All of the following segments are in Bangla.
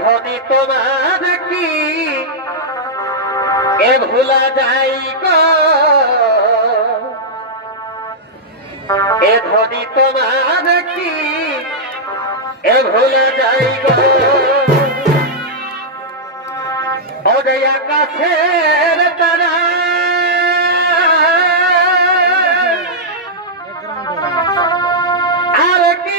ধনী তোমার কি এ ভুলা যাই গো, এ ধনী তোমার কি এ ভুলা যাই গো। ওরে আকাশের তারা আর কি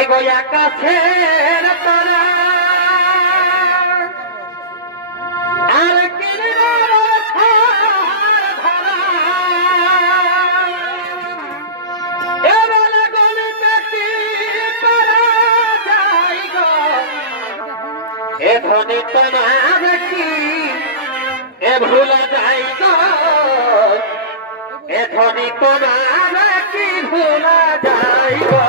এগো আকাশের তারা আর কি এ ধনী তোমার কি এ ভুলা যাই গো, এ ধনী তোমার কি ভুলা যাই গো।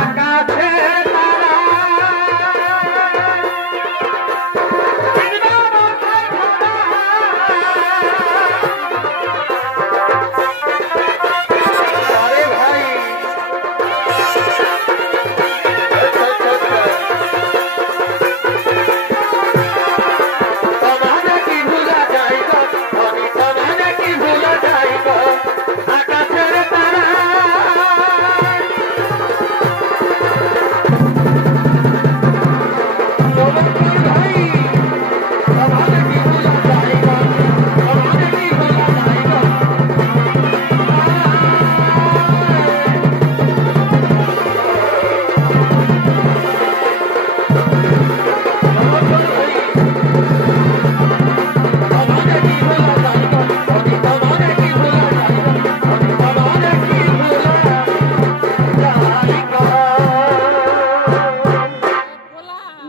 আকাশে তারা আরে ভাই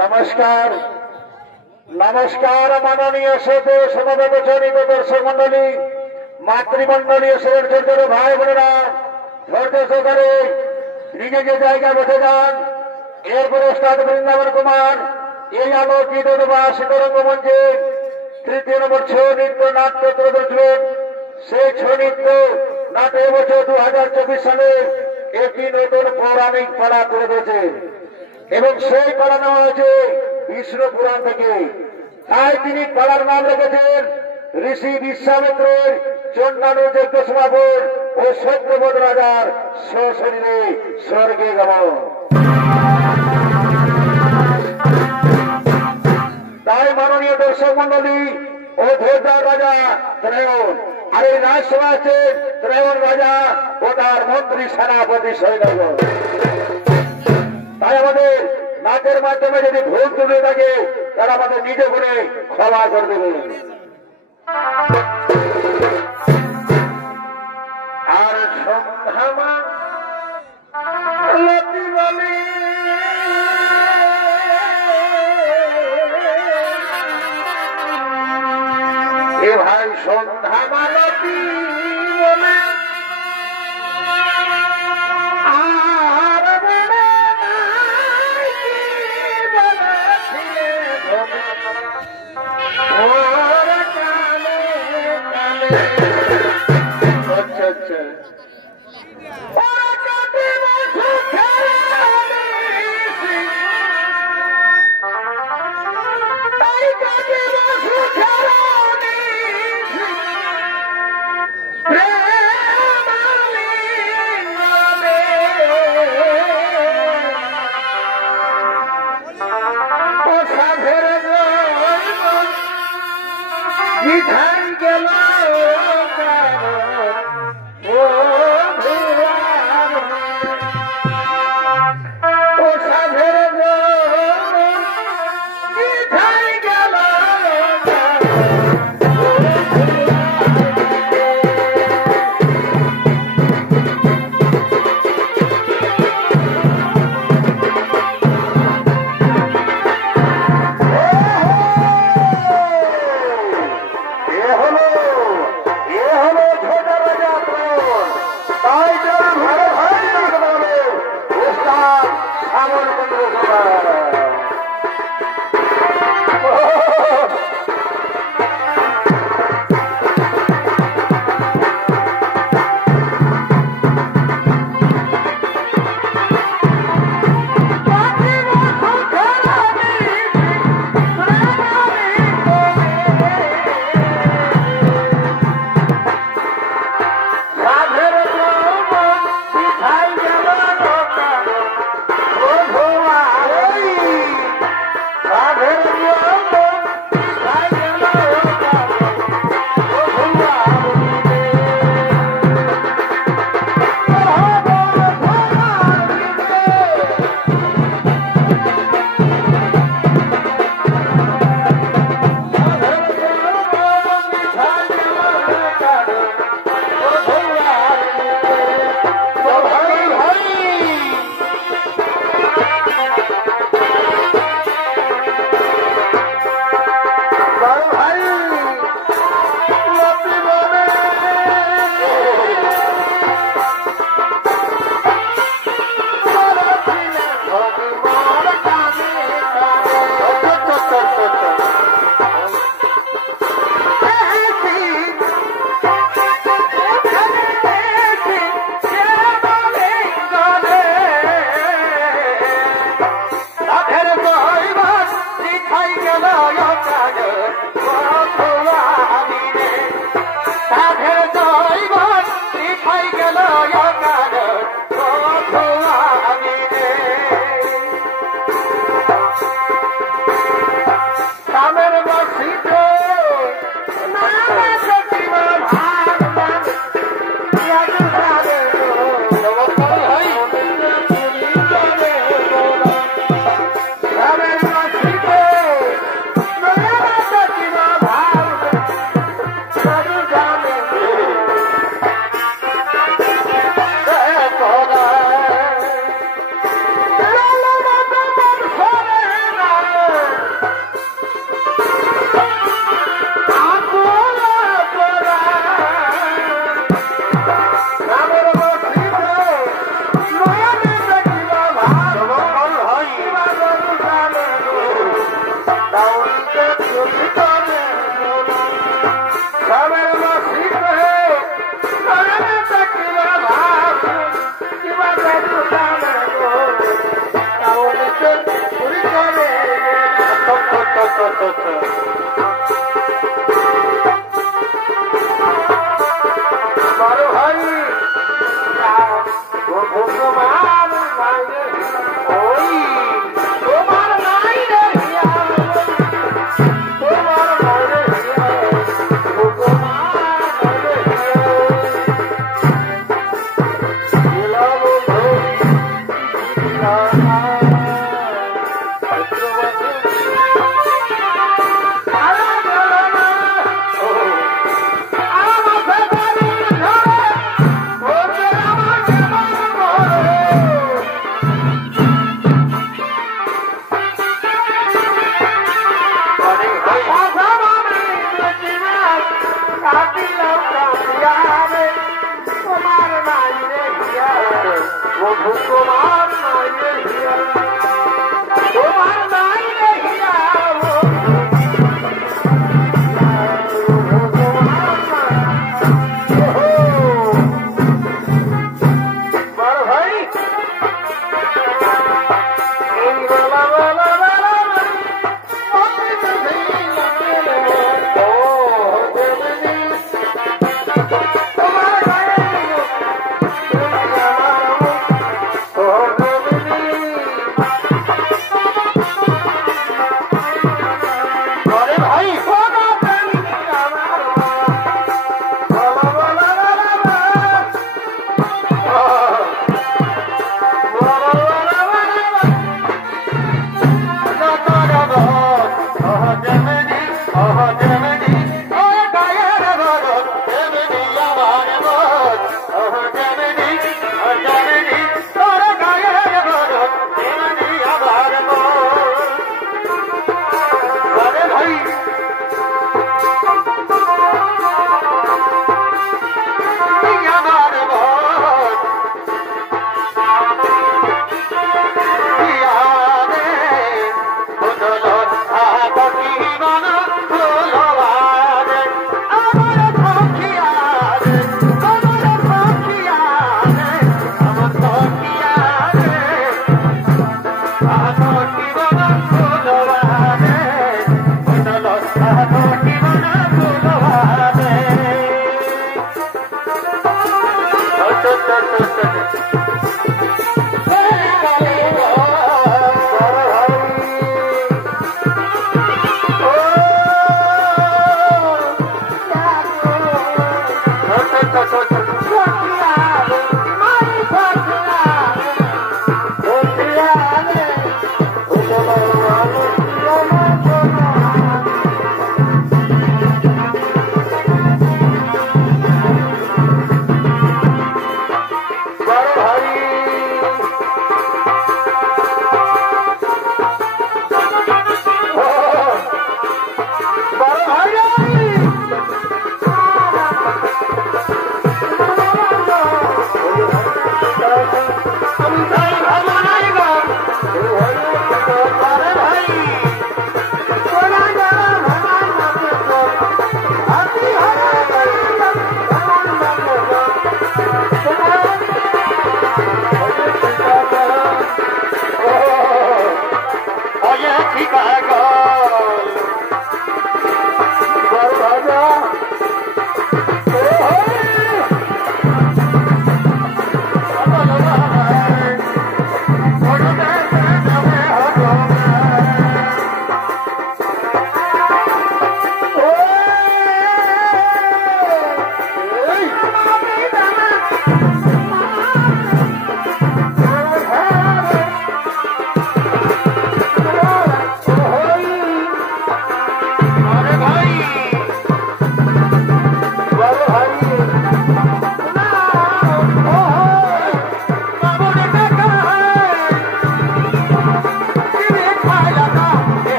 নমস্কার নমস্কার মাননীয় সদস্য সমবেত জনিত দর্শক মন্ডলী, মাতৃমন্ডলী, ছোট ভাই বোনেরা, ধৈর্য সহকারে নিজে যে জায়গায় বসে যান। এরপরে ওস্তাদ বৃন্দাবন কুমার এই আলোকিত শীতরঙ্গ মঞ্চে তৃতীয় নম্বর ছৌ নৃত্য নাট্য তুলে ধরছিলেন। সেই ছৌ নৃত্য নাট্য এবছর 2024 সালে একটি নতুন পৌরাণিক পালা তুলে ধরেছে এবং সেই পালা নেওয়া হয়েছে বিষ্ণু পুরাণ থেকে। তাই তিনি পালার নাম রেখেছেন ঋষি বিশ্বামিত্রের চণ্ডালু যজ্ঞ সমাপন ও সত্যবোধ রাজার সশরীরে স্বর্গে গমন। তাই মাননীয় দর্শক মন্ডলী ও ধৈর্যার রাজা ত্রয়ন, আর এই রাজসভা আছে ত্রয়ন রাজা ও তার মন্ত্রী সেনাপতি সৈন্যগণ। তাই আমাদের নাচের মাধ্যমে যদি ভুল তুলে থাকে তারা আমাদের নিজে বলে ক্ষমা করে দেবেন। আর সন্ধ্যামা লতি বলে এ ভাই সন্ধ্যামা লতি বলে भाई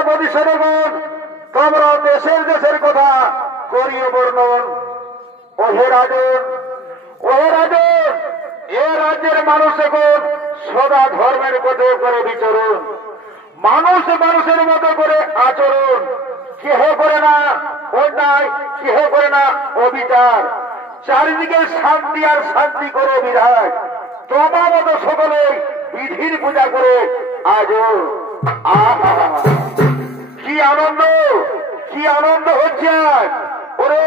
সেনাপতি সদগণ, তোমরা দেশের দেশের কথা করিয়ে বর্ণন। ওহে রাজন, ওহে রাজন, এ রাজ্যের মানুষ এখন সদা ধর্মের পথে করে বিচরণ, মানুষ মানুষের মতো করে আচরণ, কেহ করে না অন্যায়, কেহ করে না অবিচার, চারিদিকে শান্তি আর শান্তি করে বিধায়। তোমার মতো সকলে বিধির পূজা করে আজও আহা কি আনন্দ, কি আনন্দ হচ্ছে আজ। ওরে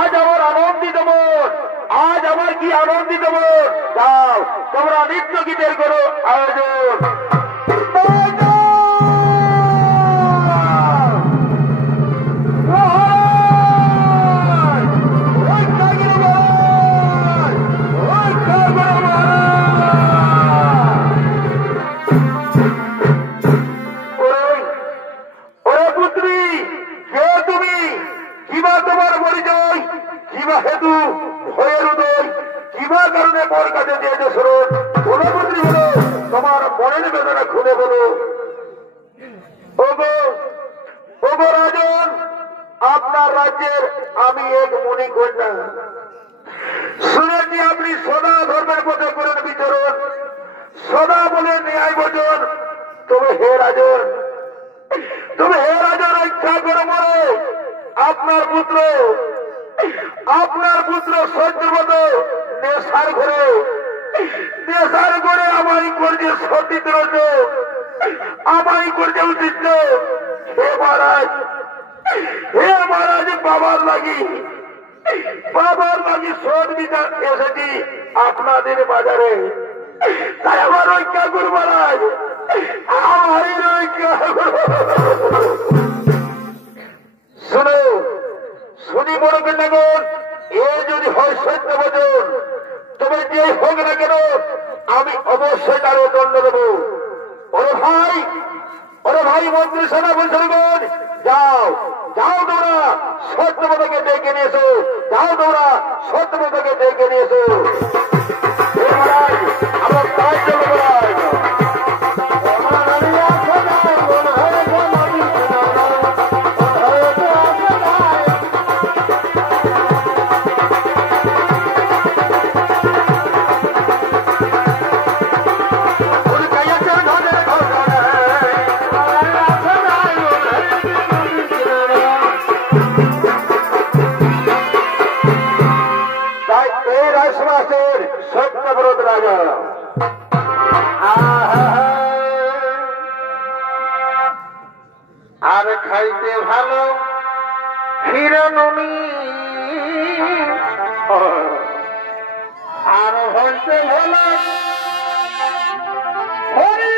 আজ আমার আনন্দিত মন, আজ আমার কি আনন্দিত মন। যাও তোমরা নৃত্য গীতের করো আয়োজন। তোমার মনের বেদনা খুলে বলো। ওগো রাজন, আপনার রাজ্যের আমি এক মণিকন্যা, শুনেছি আপনি সদা ধর্মের পথে করেন বিচরণ, সদা বলে ন্যায় ভোজন। তবে হে রাজন, তবে হে রাজন, ইচ্ছা করে মরে আপনার পুত্র, আপনার পুত্র সহ্যের মতো নেশার ঘরে, নেশার ঘরে আমায় করছে সতীত রত, আমায় করছে উচিত। হে মহারাজ, হে মহারাজ, বাবার লাগি, বাবার লাগি সৎ বিচার এসেছি আপনাদের বাজারে। তাই আমার রক্ষা করুন মহারাজ, আমার রক্ষা। শুনো, শুনি বড় কন্যাগণ, এ যদি হয় সত্য বচন, তবে যে হোক না কেন আমি অবশ্যই তার দণ্ড দেব। ওরে ভাই, ওরে ভাই মন্ত্রী সেনাপতিগণ, যাও যাও, তোমরা সত্যবতকে ডেকে নিয়ে এসো, যাও তোমরা সত্যবতকে ডেকে নিয়ে এসো। আমরা তাই চলো মহারাজ। সত্যব্রত রাজা আর খাইতে ভালো হিরণী, আর হইতে ভালো হরি।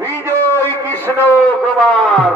বিজয় কৃষ্ণ কুমার।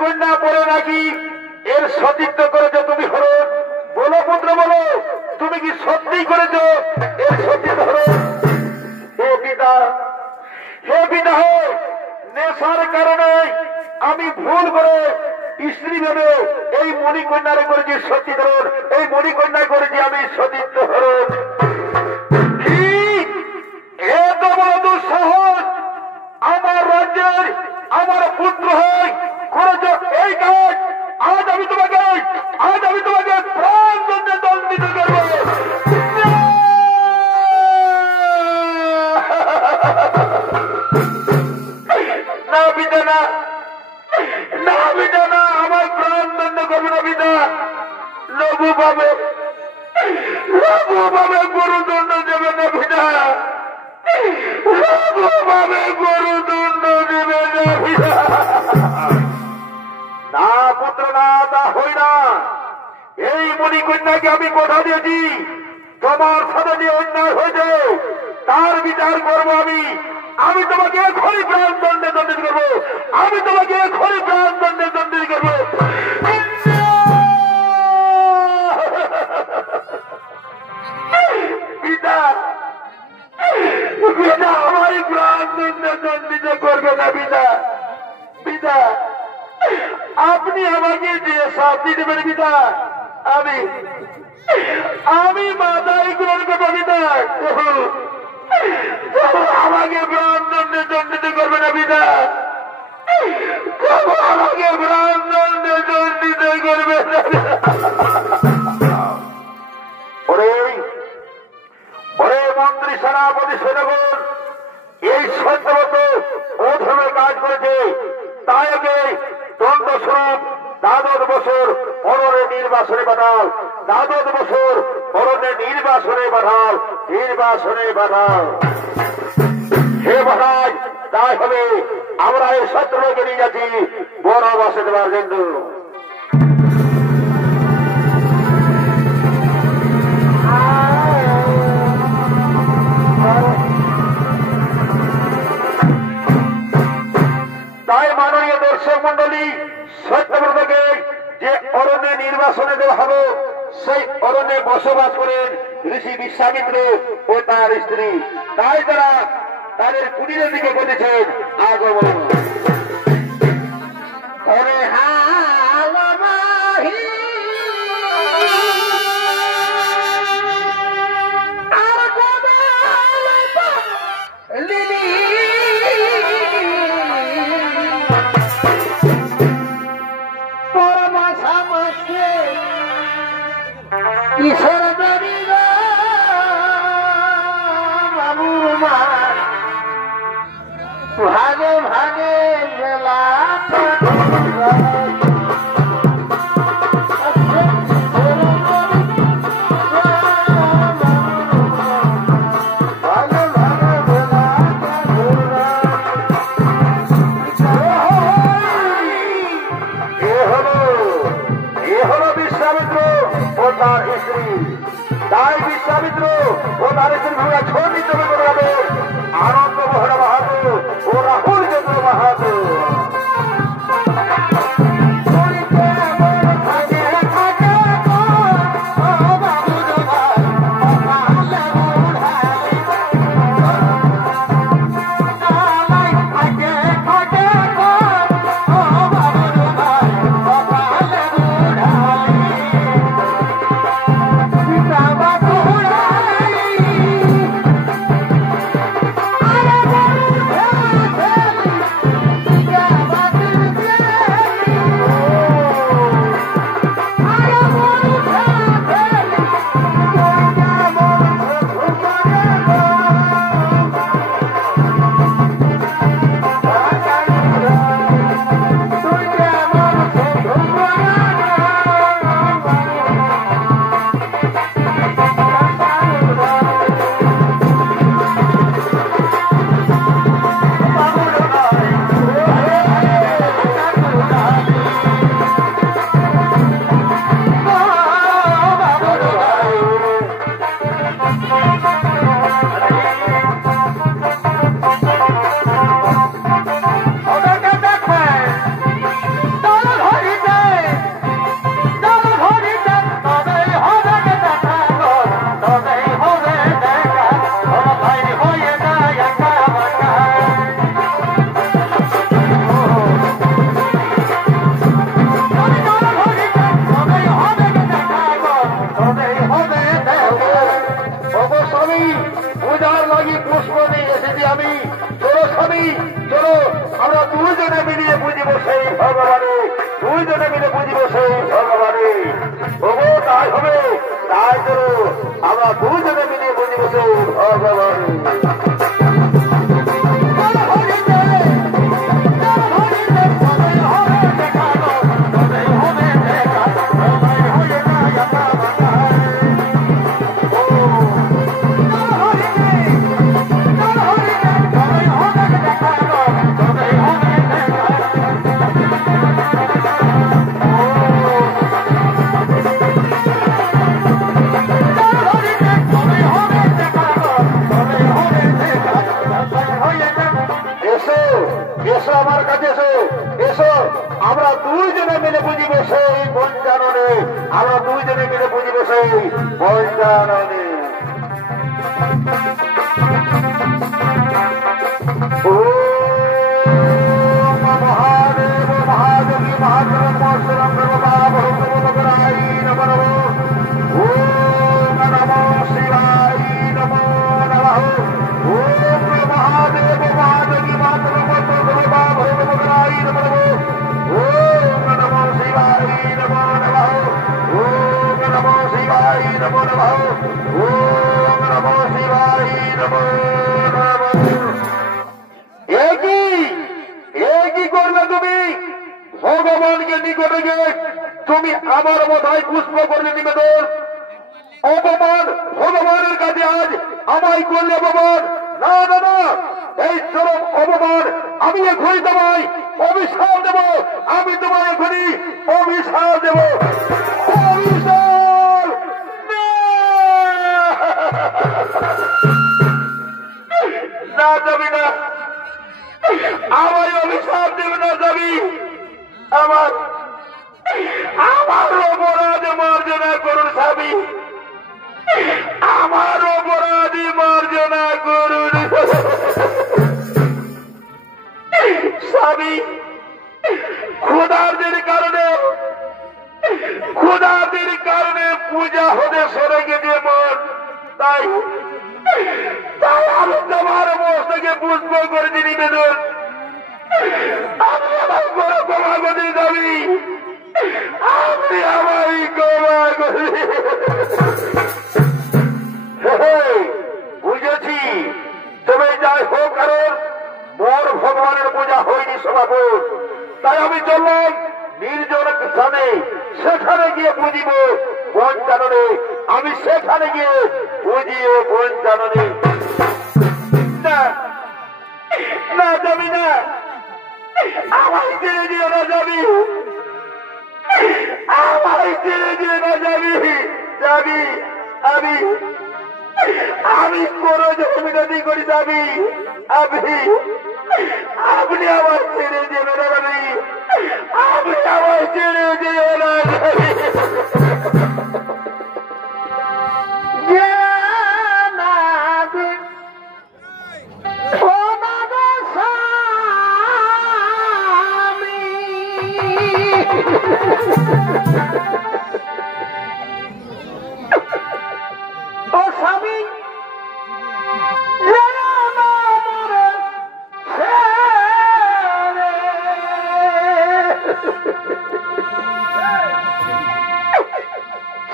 কন্যা বলে নাকি এর সতীত্ব করেছো তুমি হরণ? বলো পুত্র বলো, তুমি কি সত্যি করেছো এর সতীত্ব হরণ? হে পিতা, হে পিতা, হে নেশার কারণে আমি ভুল করে স্ত্রী ভেবে এই মণিকন্যারে করেছি সতীত্ব হরণ, এই মণিকন্যা করেছি আমি সতীত্ব হরণ। এত বড় দুঃসাহস আমার রাজ্যের আমার পুত্র হয় করেছ এই কাজ, আজ আমি তোমাকে প্রাণ দণ্ডে দণ্ডিত করবো। না পিতা, না না পিতা, না, আমার প্রাণ দণ্ড করবো না পিতা। লঘু ভাবে গুরুদণ্ড দেবে না পিতা, লঘুভাবে গুরুদণ্ড দেবে না পিতা। না পুত্র, না, তা হই না। এই মণিকন্যাকে আমি কথা দিয়েছি তোমার সাথে যে অন্যায় হয়েছে তার বিচার করবো আমি। আমি তোমাকে এখনই প্রাণ দণ্ডে দণ্ডিত করবো, আমি তোমাকে এখনই প্রাণ দণ্ডে দণ্ডিত করবো। পিতা, পিতা, আমার প্রাণ দণ্ডে দণ্ডিত করবে না পিতা। পিতা, আপনি আমাকে যে শাস্তি দেবেন পিতা, আমি মাথায় গ্রহণ করবো পিতা। আমাকে প্রাণ দণ্ডে দণ্ডিত করবে না পিতা, আমাকে প্রাণ দণ্ডে দণ্ডিত করবে না। ওরে মন্ত্রী, সেনাপতি, সেনাগণ, এই সত্যমত অধমে কাজ করেছে, তাই ওকে দণ্ডস্বরূপ 12 বছর অরণ্যে নির্বাসনে পাঠাও, 12 বছর অরণ্যে নির্বাসনে পাঠাও, নির্বাসনে পাঠাও। হে মহারাজ, তাই হবে। আমরা এই শত্রুকে নিয়ে যাচ্ছি বনবাসে দেওয়ার জন্য। তাই মাননীয় দর্শক মন্ডলী, সত্যব্রতকে যে অরণ্যে নির্বাসনে দেওয়া হবে সেই অরণ্যে বসবাস করেন ঋষি বিশ্বামিত্র ও তার স্ত্রী। তাই তারা তাদের কুটিরের দিকে বলেছেন আগমন। ঈশ্বর দেবী বাবুর মা ভাগে ভাগে মেলা তাই বিশ্বামিত্র ও তার স্ত্রী ভূমিকা ছোট আনন্দ মহড়া বাহাদুর ওরা চলো স্বামী চলো আমরা দুইজনে মিলিয়ে বুঝিব সেই ভগবানে, দুইজনে মিলে বুঝিব সেই ভগবানে। ওগো তাই হবে, তাই চলো আমরা দুইজনে মিলিয়ে বুঝিব সেই ভগবানে। আমার কাছে এসো, এসো আমরা দুইজনে মিলে বুঝিব সেই পঞ্চাননে, আমরা দুইজনে মিলে বুঝিব সেই পঞ্চাননে। ও মহাদেব মহাদেবী মহাদেব মহাদেবরাই নম ও নম শিবাই নমো নমঃ। ওম মহাদেব মহাদেবী মহাদেব ভগবতরাই নমঃ। ওম নমো শিবাই নমো নমঃ। ওম নমো শিবাই নমো নমঃ। ওম নমো শিবাই নমো নমঃ। একই করবে তুমি ভগবানকে নিকটে গিয়ে তুমি আমার মাথায় পুষ্প করলে নিবেদন। অপমান ভগবানের কাছে আজ আমায় করলে অপমান, না না না, এই চরম অপমান আমি এখনই তোমায় অভিশাপ দেব, আমি তোমায় এখনই অভিশাপ দেব। অভিশাপ না যাবি না, আমার অভিশাপ দেবে না যাবি। আমার অপরাধে মার্জনা করুন স্বামী, আমার অপরাধী মার্জনা করুন স্বামী। ক্ষুধার্তের কারণে পূজা হতে সরে গেছে মন, তাই আমি তোমার মস্তকে পুষ্প করেছি নিবেদন। আমি আমার বড় ক্ষমা করে দাবি, আপনি আমারই ক্ষমা করে। বুঝেছি, তবে যাই হোক, কারণ মোর ভগবানের পূজা হয়নি সমাপন, তাই আমি চললাম নির্জন স্থানে, সেখানে গিয়ে বুঝিব পঞ্চাননে, আমি সেখানে গিয়ে বুঝিব পঞ্চাননে। না না যাবি না, আমায় ছেড়ে দিয়ে না যাবি, আমায় ছেড়ে দিয়ে না যাবি, যাবি আমি কোন জমিনাতি করি যাবি, আপনি আমার ছেড়ে দেবে না যাবি, আপনি আমার ছেড়ে দিয়ে না যাবি। ও স্বামী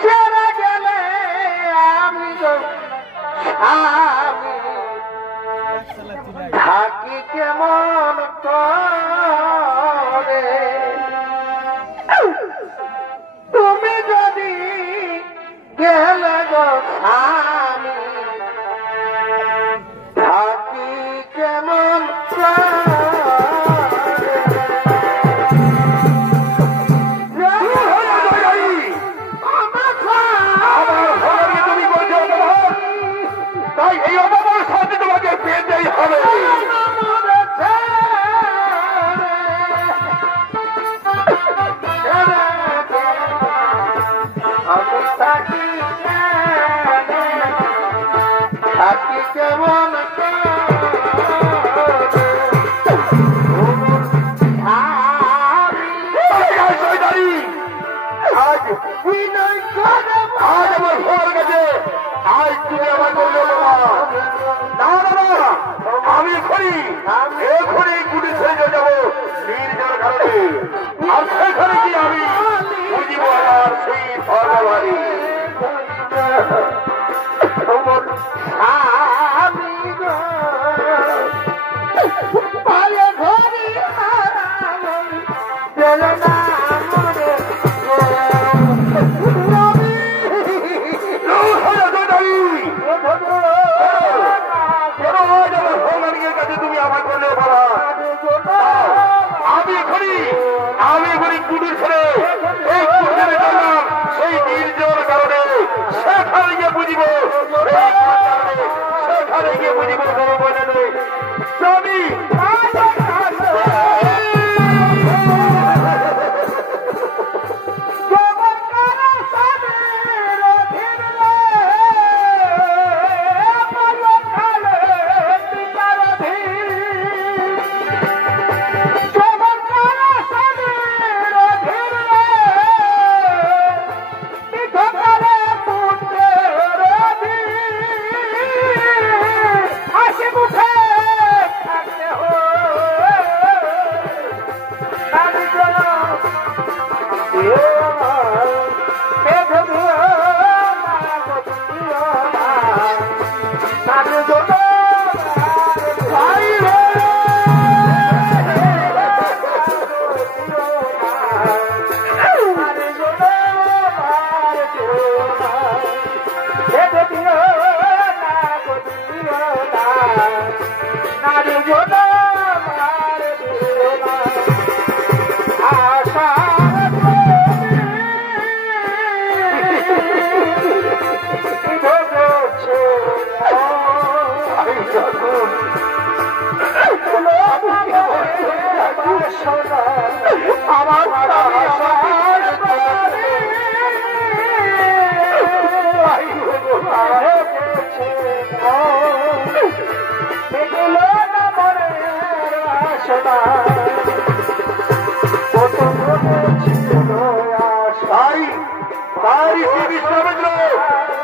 ছেড়ে গেলে আমি থাকি কেমন করে, তুমি যদি গেলে গো স্বামী থাকি কেমন তাই এই অপমান সাথে তোমাকে পেতেই হবে। থাকি কেমন আজ আমার ঘর গেছে, আজ তুমি আমার করলে না না না, আমি করি এখনই গুলি ছেড়ে যাবো নির্জন কারণে, আর সেখানে কি আমি বুঝিব আমার সেই ধর্মবাড়ি। আমি এখনই কুটির ছেড়ে এই কুটিরে গেলাম সেই নির্জন কারণে, সেখানে গিয়ে বুঝিব, সেখানে গিয়ে বুঝিব স্বামী।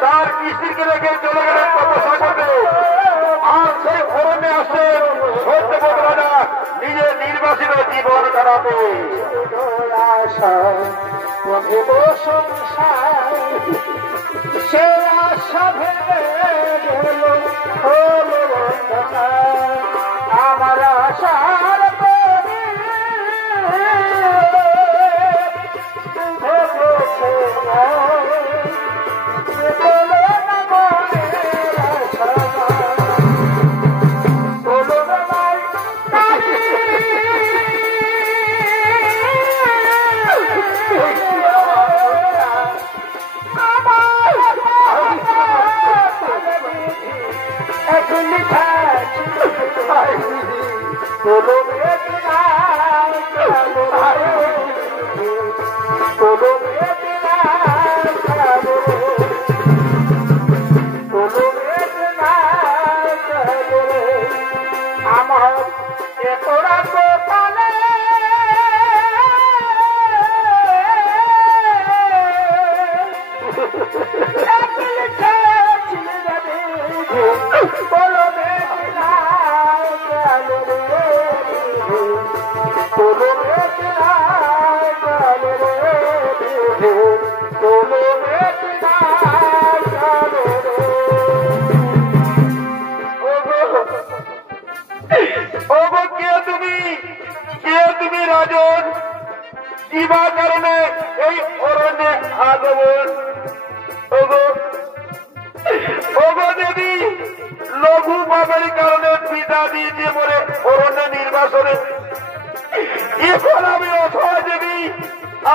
তার স্ত্রীকে রেখে চলে গেলেন তপস্যা করতে, আর সেই অরণ্যে আসেন সত্যব্রত রাজা নিজের নির্বাসিত জীবন কাটাতে। সে আশা ভেবে গেল আমার আশার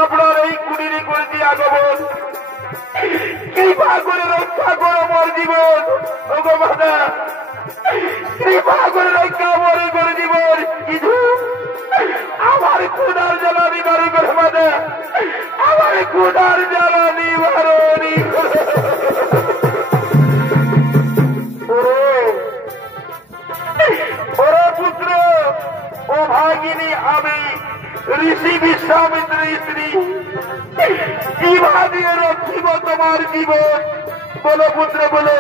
আপনার এই কুটিরে করেছি আগমন, কৃপা করে রক্ষা করো মোর জীবন। ওগো মাতা, কৃপা করে রক্ষা মরে করে জীবন। কিছু আমার ক্ষুধার জ্বালা নিবারণ করে মাতা, আমার ক্ষুধার জ্বালা নিবারণী করে। ওরে পুত্র, ও ভাগিনী, আমি ঋষি বিশ্বামিত্রের স্ত্রী, কিভাবে রক্ষিব তোমার জীবন? বলো পুত্র, বলো।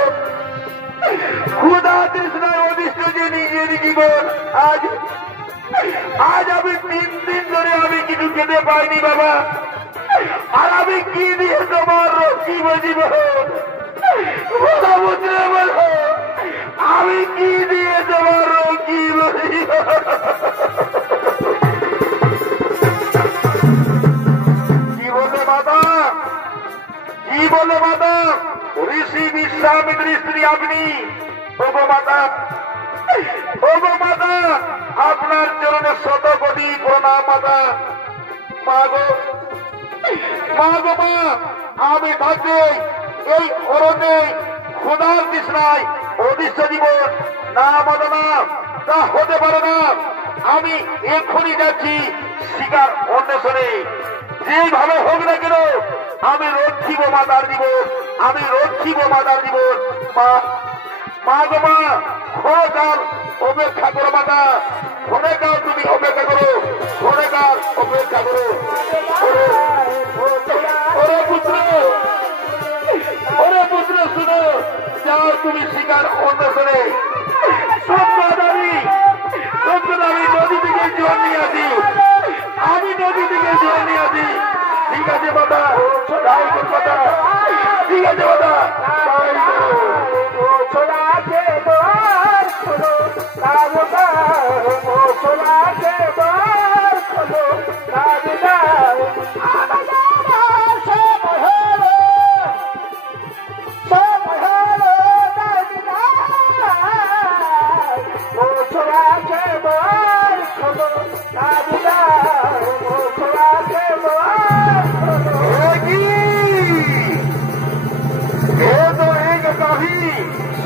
ক্ষুধা তৃষ্ণায় অধিষ্ঠ যে নিজের জীবন আজ আজ আমি 3 দিন ধরে আমি কিছু খেতে পাইনি বাবা। আর আমি কি দিয়ে তোমার রক্ষিব জীবন বলো, আমি কি দিয়ে তোমার রক্ষিব কি বলে মাতা, কি বলে মাতা? ঋষি বিশ্বামিত্রী স্ত্রী আপনি। ওগো মাতা, ওগো মাতা, আপনার চরণে 100 কোটি প্রণাম মাতা। মা গো, মা গো মা, আমি থাকতে এই অরণ্যে খোদার তৃষ্ণায় অদৃশ্য জীবন না মাদনা তা হতে পারে না। আমি এক্ষুনি যাচ্ছি শিকার অন্বেষণে, যেভাবে হোক না কেন আমি রক্ষিব মাতার জীবন, আমি রক্ষিব মাতার জীবন। মা, মা গো মা, ক্ষণকাল অপেক্ষা করো মাতা, ক্ষণকাল তুমি অপেক্ষা করো, ক্ষণকাল অপেক্ষা করো। ওরে পুত্র, ওরে পুত্র শুনো, যাও তুমি শিকার অন্বেষণে। সত্যদারি, সত্যদারি নদী থেকে জল নিয়ে আসি, আমি নদী থেকে জল নিয়ে আসি। ঠিক আছে বাবা, তাই কথা, ঠিক আছে বাবা, তাই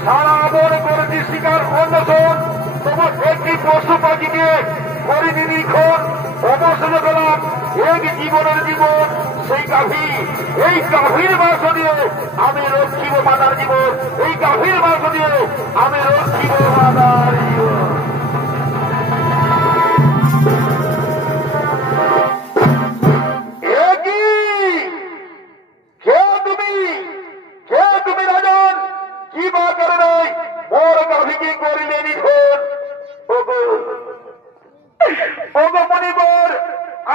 সারা বনে করেছি শিকার অন্বেষণ, তবু একটি পশু পাখিকে করে নিরীক্ষণ অবসরে পেলাম এক জীবনের জীবন সেই গাভী। এই গাভীর মাংস দিয়ে আমি রক্ষিব মাতার জীবন, এই গাভীর মাংস দিয়ে আমি রক্ষিব মাতার জীবন।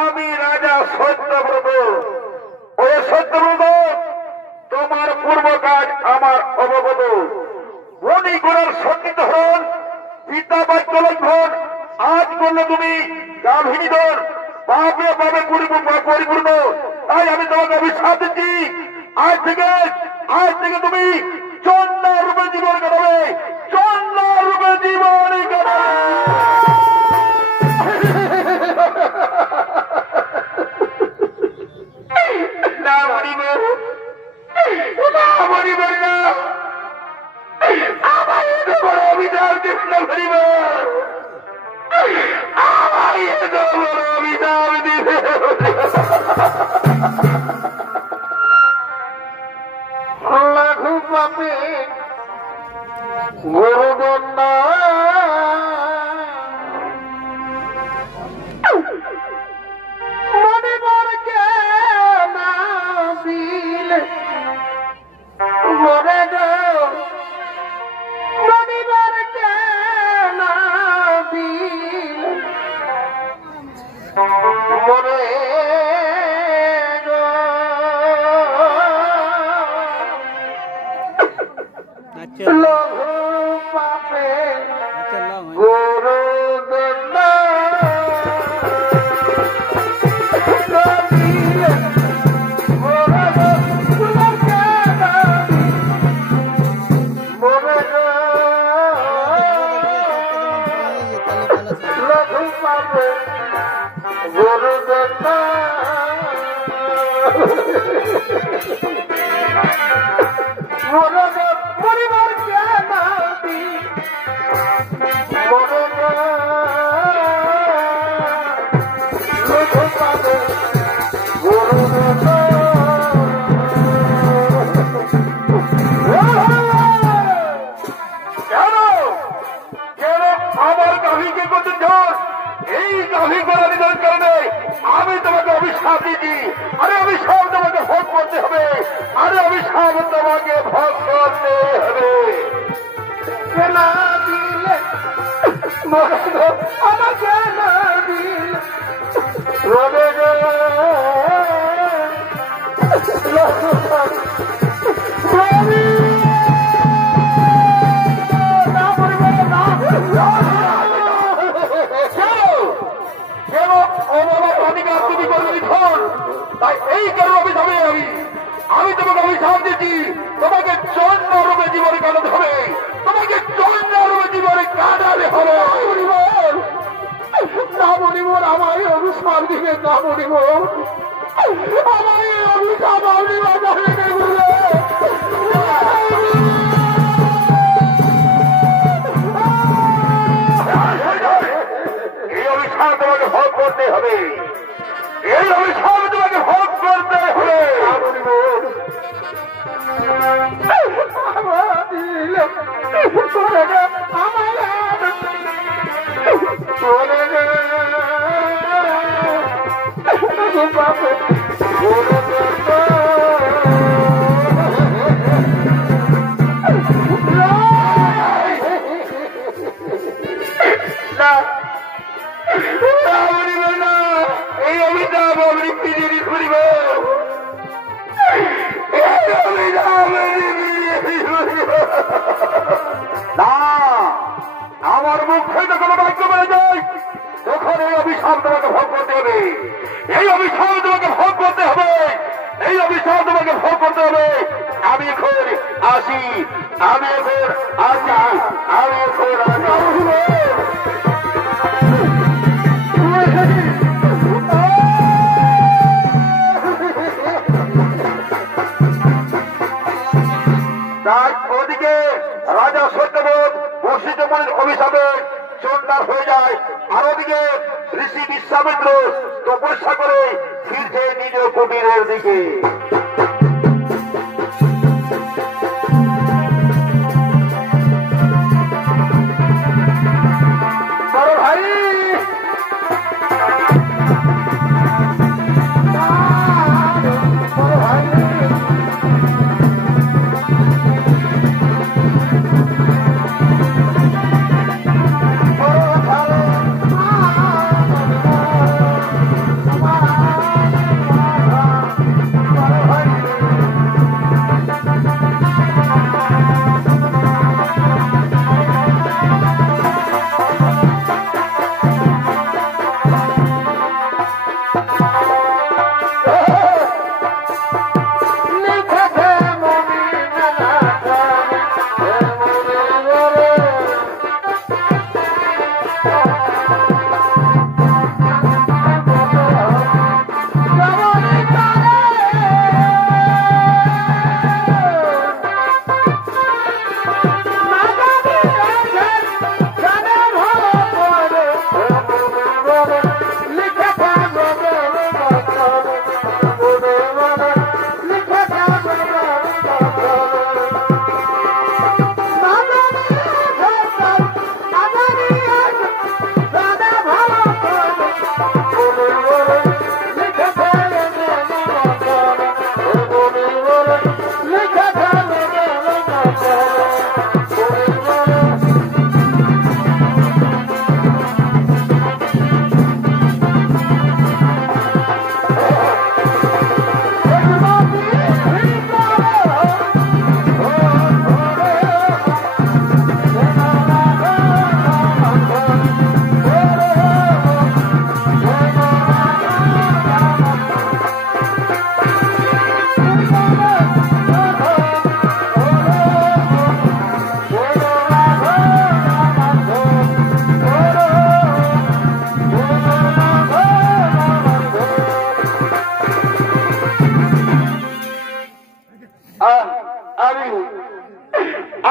আমি রাজা সত্যব্রত। ওই সত্যব্রত, তোমার পূর্ব কাজ আমার অবগত। বনি করার সঙ্গীত হরণ, পিতা বাক্য লঙ্ঘন আজ করলে তুমি গাভিনী ধন, পাপে পাবে পরিপূর্ণ। তাই আমি তোমাকে অভিশাপ দিচ্ছি, আজ থেকে তুমি চন্দ্র রূপে জীবন কাটাবে, চন্দ্র রূপে জীবন কাটাবে। লাঘু পাপে গুরুগন্না মনিবরকে না দিলে মরে গো, মনিবরকে না দিলে মরে গো। লঘু পাপে গুরু দন্ডা পরিবার আমার গাভীকে করতে চান, এই গাভী করা নিধন কারণে আমি তোমাকে অভিশাপ দিচ্ছি। আরে অভিশাপ তোমাকে ভোগ করতে হবে, আরে অভিশাপ তোমাকে ভোগ করতে হবে। না দিলে আমাকে না দিল রবে গে তাই এই কারণে অভিশাপে আমি তোমাকে অভিশাপ দিচ্ছি, তোমাকে চন্দ্র রূপে জীবনে কাটাতে হবে, তোমাকে চন্দ্র রূপে জীবনে কাটাতে হবে। না মনিবর আমার অভিশাপ দিবে, না মনিবর আমার অভিশাপ আপনি বাজারে বলে এই অভিশাপ তোমাকে ভোগ করতে হবে, এই অভিশাপ তোমাকে ভোগ করতে হবে। এই অভিশাপ আপনি ফিরিয়ে করিব, না আমার মুখ থেকে কোনো বাক্য বেড়ে যায় তখন এই অভিশাপ তোমাকে ভোগ করতে হবে, এই অভিশাপ তোমাকে ভোগ করতে হবে, এই অভিশাপ তোমাকে ভোগ করতে হবে। আমি এখন আসি, আমি এখন আসি, আমি এখন আসি। তার ওদিকে রাজা সত্যবোধ বশিষ্ঠমণির অভিশাপে চন্ডাল হয়ে যায়, আর ওদিকে ঋষি বিশ্বামিত্র তপস্যা করে ফিরছে নিজ কুটিরের দিকে। বড় ভাই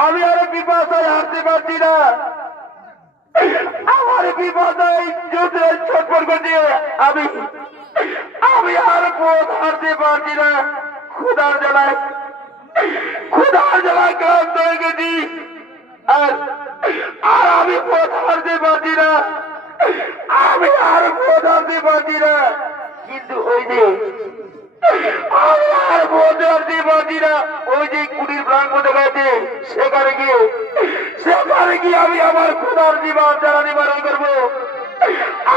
আমি আরো বিপদায় হারতে পারছি না, আমার বিপদায় যুদ্ধে ছটফট করছে, আমি আর পথ হারতে পারছি না, ক্ষুধার জ্বালায় ক্লান্ত হয়ে গেছি, আর আমি পথ হারতে পারছি না, আমি আর পথ হারতে পারছি না। কিন্তু ওই যে আমার বোঝার যে বাজিরা ওই যে কুটির প্রাঙ্গণ গেছে সেখানে গিয়ে আমি আমার খোদার জীবন জ্বালা নিবারণ করবো।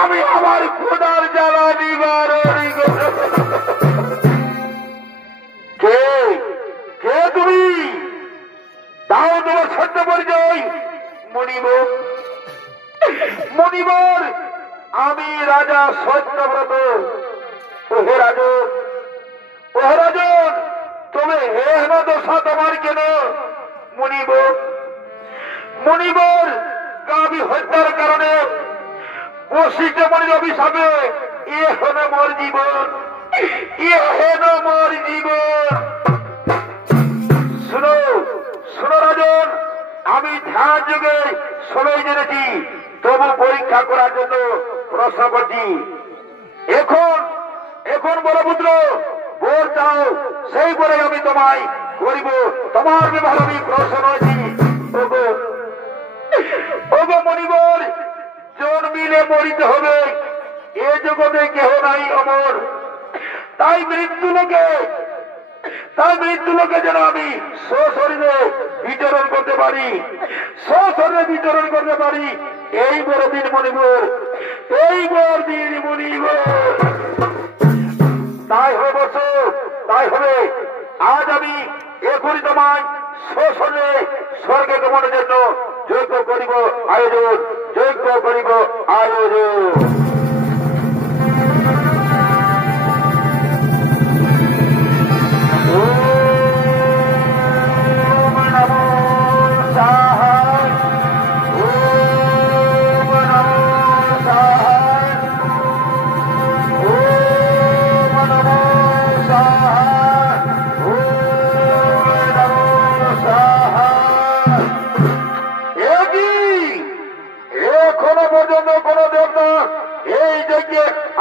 আমি আমার খোদার জ্বালা নিবারণ করবো। কে কে তুমি? দাও তোমার সত্য পরিচয়। মণিবর মণিবর আমি রাজা সত্যব্রত। ওহে রাজন, ওহে রাজন, তবে হে হেন দশা তোমার কেন? মণিবর মণিবর আমি হত্যার কারণে বশিষ্ঠ মণির অভিশাপে এ হেন মোর জীবন, এ হেন মোর জীবন। শুনো শুনো রাজন, আমি ধ্যান যুগে সবাই জেনেছি, তবু পরীক্ষা করার জন্য প্রশ্ন করছি। এখন এখন বলো পুত্র, বোর চাও, সেই বলে আমি তোমায় করিব। তোমার বিবাহ আমি প্রশ্ন হয়েছি। ওগো ওগো মণিবর, জন্মিলে মরিতে হবে, এ জগতে কেহ নাই অমর। তাই মৃত্যু লোকে যেন আমি সশরীরে বিচরণ করতে পারি, সশরীরে বিচরণ করতে পারি। এই বড় দিন মণিবর, এই বড় দিন মণিবর। তাই হবে তাই হবে। আজ আমি এখনই তোমায় সশরীরে স্বর্গে গমনের জন্য যজ্ঞ করিব আয়োজন, যজ্ঞ করিব আয়োজন।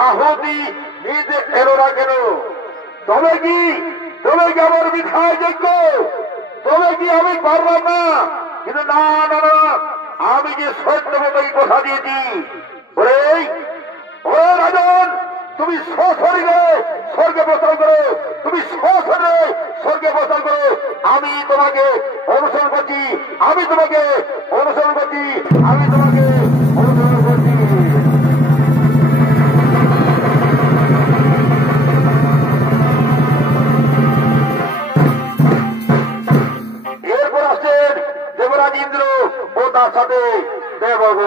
আহুতি নিজে এলো না কেন? তবে কি আমার মিঠাই যোগ্য? তবে কি আমি পারলাম না? কিন্তু না না না, আমি যে সত্য মতোই কথা দিয়েছি। ও রাজন, তুমি সশরীরে স্বর্গে বসন করো, তুমি সশরীরে স্বর্গে বসন করো। আমি তোমাকে অনুসরণ করছি, আমি তোমাকে অনুসরণ করছি, আমি তোমাকে অনুসরণ করছি। এরপর আসছেন দেবরাজ ইন্দ্র ও তার সাথে দেবগণ।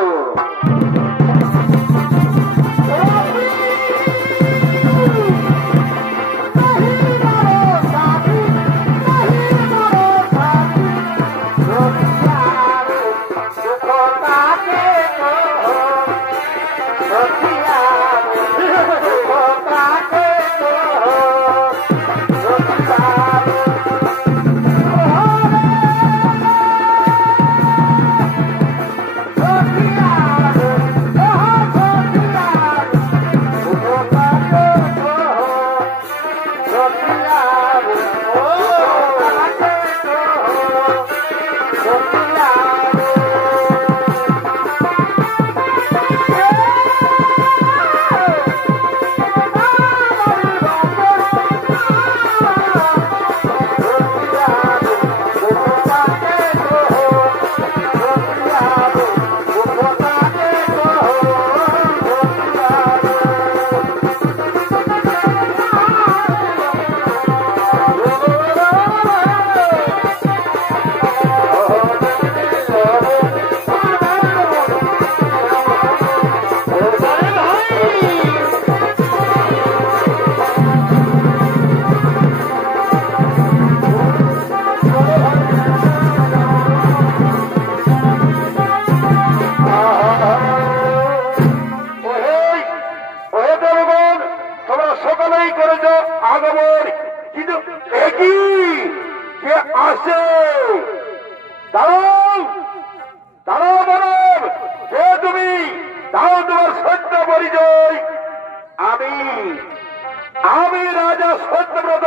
আমি রাজা সত্যব্রত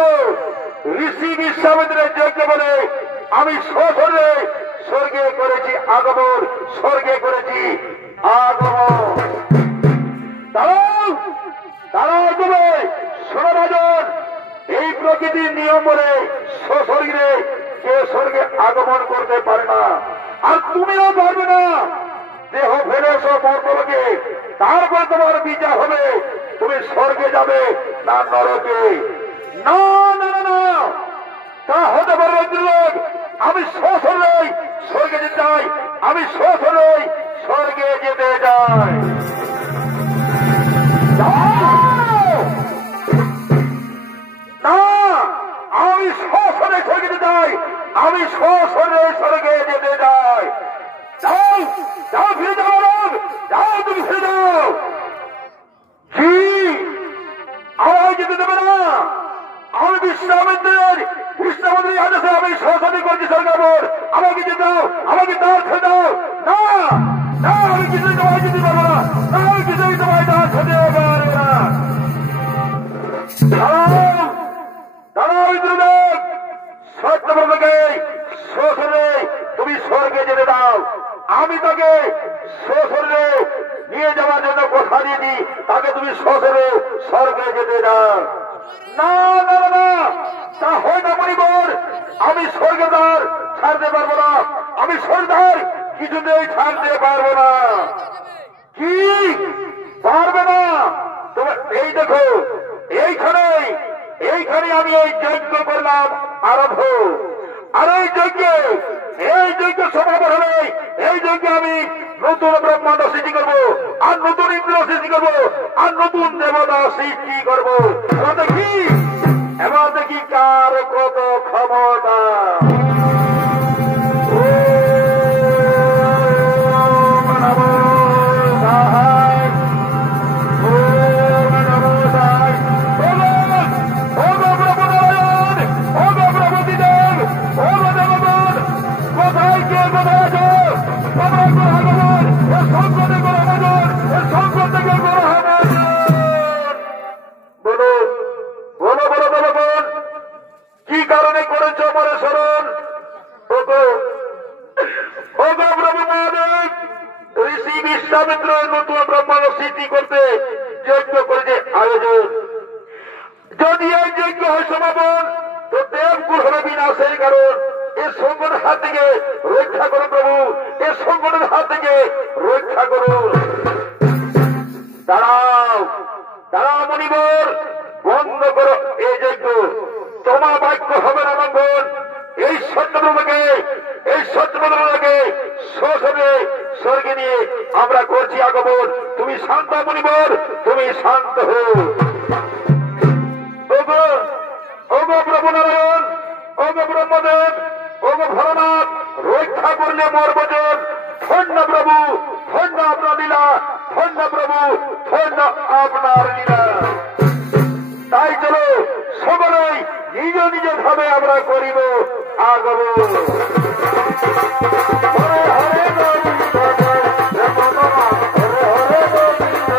ঋষি বিশ্বামিত্রের যজ্ঞ বলে আমি সশরীরে স্বর্গে করেছি আগমন, স্বর্গে করেছি আগমন। দাঁড়াও দাঁড়াও, তুমি শোনো রাজন, বাহিরে কেউ স্বর্গে আগমন করতে পারে না, আর তুমিও পারবে না। দেহ ফেলে সব মর্তলোকে, তারপর তোমার বিচার হবে তুমি স্বর্গে যাবে না নরকে। না না না না, তা হতে পারবে লোক। আমি সশরীরই স্বর্গে যেতে চাই, আমি সশরীরই স্বর্গে যেতে চাই। না, আমি সশরীরে স্বর্গে যেতে চাই, আমি সশরীরে স্বর্গে যেতে চাই। যাও যাও, ফিরে যাও, যাও, তুমি ফিরে যাও। জি, আমায় যেতে দেবে না। আমি বিশ্বামিত্রের আদেশে আমি সশরীরে করছি স্বর্গাবর। আমাকে যেতে দাও, আমাকে দ্বার ছেড়ে দাও। না না, আমি কিছুই তোমায় যেতে পারবো না, আমি কিছুই তোমায় দ্বার ছেড়ে পারবো না। দাঁড়াও ইন্দ্রদেব, সত্যব্রতকে সশরীরে তুমি স্বর্গে যেতে দাও। আমি তাকে সশরীরে নিয়ে যাওয়ার জন্য কথা দিয়েছি, তাকে তুমি সশরীরে স্বর্গে যেতে দাও। না না না না, তা হয় না পরিবার। আমি স্বর্গদ্বার ছাড়তে পারবো না, আমি স্বর্গদ্বার কিছুতেই ছাড়তে পারবো না। কি পারবে না? তোমার এই দেখো, এইখানে আমি এই যজ্ঞ করলাম আরম্ভ, আর এই যজ্ঞ সমাপন হলে এই যজ্ঞে আমি নতুন ব্রহ্মাণ্ড সৃষ্টি করবো, আর নতুন ইন্দ্র সৃষ্টি করবো, আর নতুন দেবতা সৃষ্টি করবো। এবার দেখি কার কত ক্ষমতা। কি কারণে করেছ মরে স্মরণ? ঋষি বিশ্বামিত্র নতুন ব্রহ্মাণ্ড সৃষ্টি করতে যজ্ঞ করেছে আয়োজন। যদি এই যজ্ঞ হয় সমাপন, তো দেবকুল হবে বিনাশের কারণ। এ সংকটের হাত থেকে রক্ষা করো প্রভু, এ সংকটের হাত থেকে রক্ষা করুন। দাঁড়াও দাঁড়াও মণিবর, বন্ধ করো এই যজ্ঞ। তোমার বাক্য হবে না লঙ্ঘন। এই সত্যব্রতকে সশরীরে স্বর্গে নিয়ে আমরা করছি আগমন। তুমি শান্ত মণিবর, তুমি শান্ত হো। ওগো প্রভু নারায়ণ, ওগো ব্রহ্মদেব, ওগো ভরনাথ, রক্ষা করলে মোর বচন। ধন্য প্রভু, ধন্য আপনার লীলা, ধন্য প্রভু, ধন্য আপনার লীলা। তাই চলো সকলেই নিজ নিজ ভাবে আমরা করিব আগমন। হরে হরে গোবিন্দ, হরে হরে গোবিন্দ,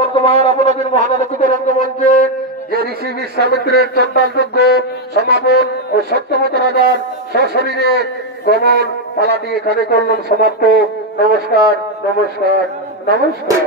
বর্তমান আপনাদের মহানবীর রঙ্গমঞ্চে যে ঋষি বিশ্বামিত্রের চন্ডাল যজ্ঞ সমাপন ও সত্যবত রাজার সশরীরে গমন পালাটি এখানে করলাম সমাপ্ত। নমস্কার নমস্কার নমস্কার।